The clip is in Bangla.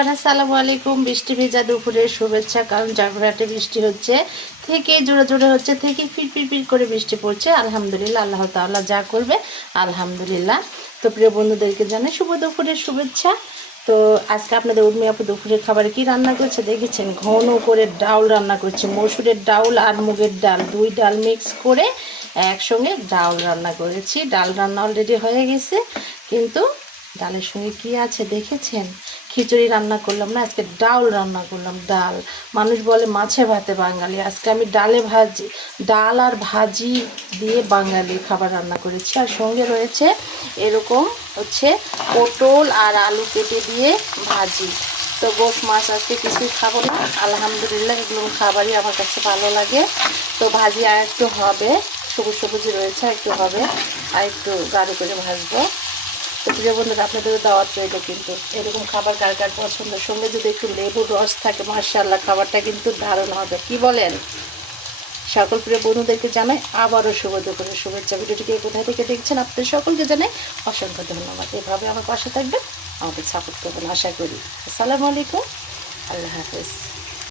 আসসালামু আলাইকুম। বৃষ্টি ভেজা দুপুরের শুভেচ্ছা। কারণ জাগরাটে বৃষ্টি হচ্ছে, থেকে জোরে জোরে হচ্ছে, থেকে ফির করে বৃষ্টি পড়ছে। আলহামদুলিল্লাহ, আল্লাহ তাআলা যা করবে আলহামদুলিল্লাহ। তো প্রিয় বন্ধুদেরকে জানাই শুভ দুপুরের শুভেচ্ছা। তো আজকে আপনাদের উর্মি আপু দুপুরের খাবারে কি রান্না করছে দেখেছেন? ঘন করে ডাউল রান্না করছে, মসুরের ডাউল আর মুগের ডাল, দুই ডাল মিক্স করে একসঙ্গে ডাউল রান্না করেছি। ডাল রান্না অলরেডি হয়ে গেছে, কিন্তু ডালের সঙ্গে কি আছে দেখেছেন? খিচুড়ি রান্না করলাম না, আজকে ডাল রান্না করলাম। ডাল, মানুষ বলে মাছে ভাতে বাঙালি, আজকে আমি ডাল আর ভাজি দিয়ে বাঙালি খাবার রান্না করেছি। আর সঙ্গে রয়েছে এরকম হচ্ছে পটল আর আলু কেটে দিয়ে ভাজি। তো গোশ মাছ আজকে কিছুই খাবো না, আলহামদুলিল্লাহ এগুলো খাবারই আমার কাছে ভালো লাগে। তো ভাজি আর একটু হবে, সবুজ সবুজ রয়েছে, আর একটু হবে, আর একটু গাঢ় করে ভাজবো। তো প্রিয় বন্ধুরা, আপনাদেরও দাওয়াত রইল কিন্তু। এরকম খাবার কার কার পছন্দ, সঙ্গে যদি একটু লেবুর রস থাকে মাশাআল্লাহ, খাবারটা কিন্তু দারুণ হবে। কি বলেন? সকল প্রিয় বন্ধুদেরকে জানাই আবারও শুভ দুপুরের শুভেচ্ছা। ভিডিওটিকে কোথায় থেকে দেখছেন আপনাদের সকলকে জানাই অসংখ্য ধন্যবাদ। এভাবে আমার পাশে থাকবেন, আমাদের সাপোর্ট করবেন আশা করি। আসসালামু আলাইকুম, আল্লাহ হাফেজ।